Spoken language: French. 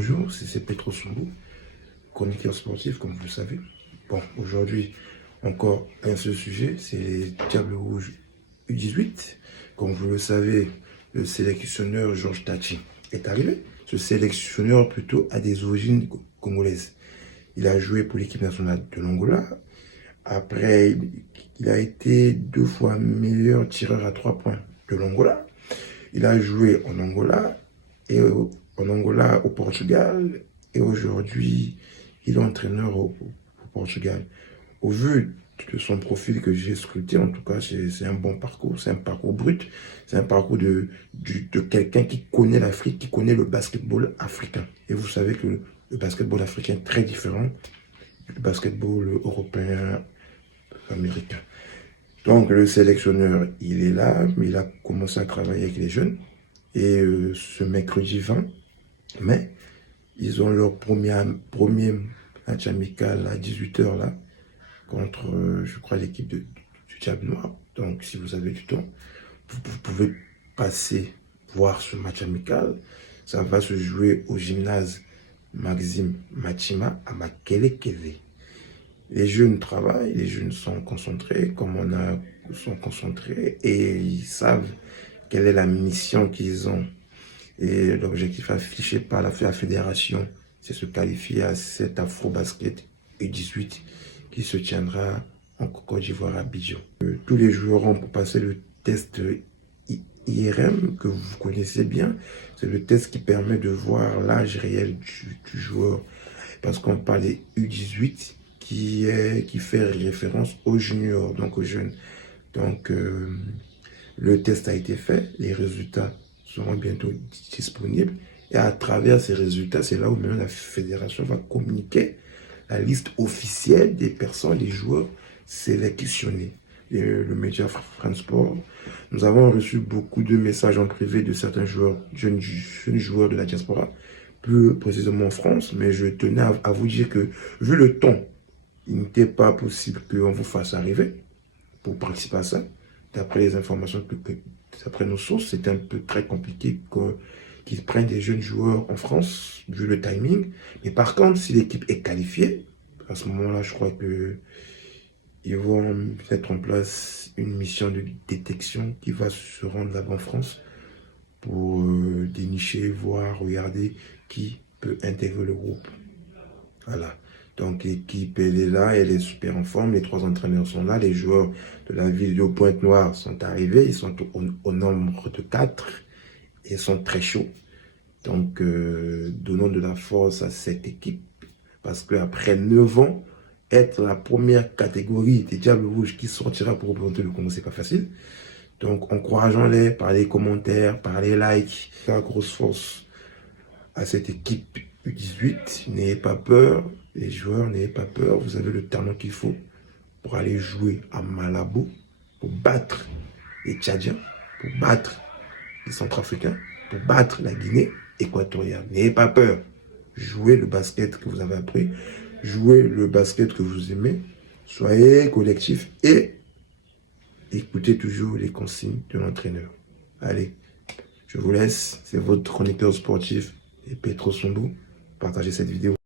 Bonjour, c'est Petro Sumbu, chroniqueur sportif, comme vous le savez. Bon, aujourd'hui, encore un seul sujet, c'est les Diables Rouges U18. Comme vous le savez, le sélectionneur Georges Tachi est arrivé. Ce sélectionneur plutôt a des origines congolaises. Il a joué pour l'équipe nationale de l'Angola. Après, il a été 2 fois meilleur tireur à 3 points de l'Angola. Il a joué en Angola et au Portugal, et aujourd'hui, il est entraîneur au Portugal. Au vu de son profil que j'ai scruté, en tout cas, c'est un bon parcours, c'est un parcours brut, c'est un parcours de quelqu'un qui connaît l'Afrique, qui connaît le basketball africain. Et vous savez que le basketball africain est très différent du basketball européen, américain. Donc, le sélectionneur, il est là, mais il a commencé à travailler avec les jeunes. Et ce mercredi 20 mai, ils ont leur premier match amical à 18 h là, contre, je crois, l'équipe du Diable Noir. Donc, si vous avez du temps, vous pouvez passer voir ce match amical. Ça va se jouer au gymnase Maxime Machima à Makelekele. Les jeunes travaillent, les jeunes sont concentrés, sont concentrés et ils savent quelle est la mission qu'ils ont. Et l'objectif affiché par la fédération, c'est se qualifier à cet Afro-Basket U18 qui se tiendra en Côte d'Ivoire à Abidjan. Tous les joueurs ont passé le test IRM que vous connaissez bien. C'est le test qui permet de voir l'âge réel du joueur. Parce qu'on parle des U18 qui fait référence aux juniors, donc aux jeunes. Donc, le test a été fait, les résultats seront bientôt disponibles. Et à travers ces résultats, c'est là où maintenant la fédération va communiquer la liste officielle des personnes, des joueurs sélectionnés. Et le média France Sport, nous avons reçu beaucoup de messages en privé de certains joueurs, jeunes joueurs de la diaspora, plus précisément en France, mais je tenais à vous dire que, vu le temps, il n'était pas possible qu'on vous fasse arriver pour participer à ça. D'après les informations, d'après nos sources, c'était un peu très compliqué qu'ils prennent des jeunes joueurs en France, vu le timing. Mais par contre, si l'équipe est qualifiée, à ce moment-là, je crois qu'ils vont mettre en place une mission de détection qui va se rendre là-bas en France pour dénicher, voir, regarder qui peut intégrer le groupe. Voilà. Donc l'équipe, elle est là, elle est super en forme, les 3 entraîneurs sont là, les joueurs de la ville de Pointe-Noire sont arrivés, ils sont au nombre de 4 et sont très chauds. Donc donnons de la force à cette équipe, parce qu'après 9 ans, être la première catégorie des Diables Rouges qui sortira pour représenter le Congo, c'est pas facile. Donc encourageons-les par les commentaires, par les likes, la grosse force à cette équipe U18, n'ayez pas peur, les joueurs, n'ayez pas peur, vous avez le talent qu'il faut pour aller jouer à Malabo, pour battre les Tchadiens, pour battre les Centrafricains, pour battre la Guinée équatoriale. N'ayez pas peur, jouez le basket que vous avez appris, jouez le basket que vous aimez, soyez collectif et écoutez toujours les consignes de l'entraîneur. Allez, je vous laisse, c'est votre chroniqueur sportif et Petro Sumbu. Partagez cette vidéo.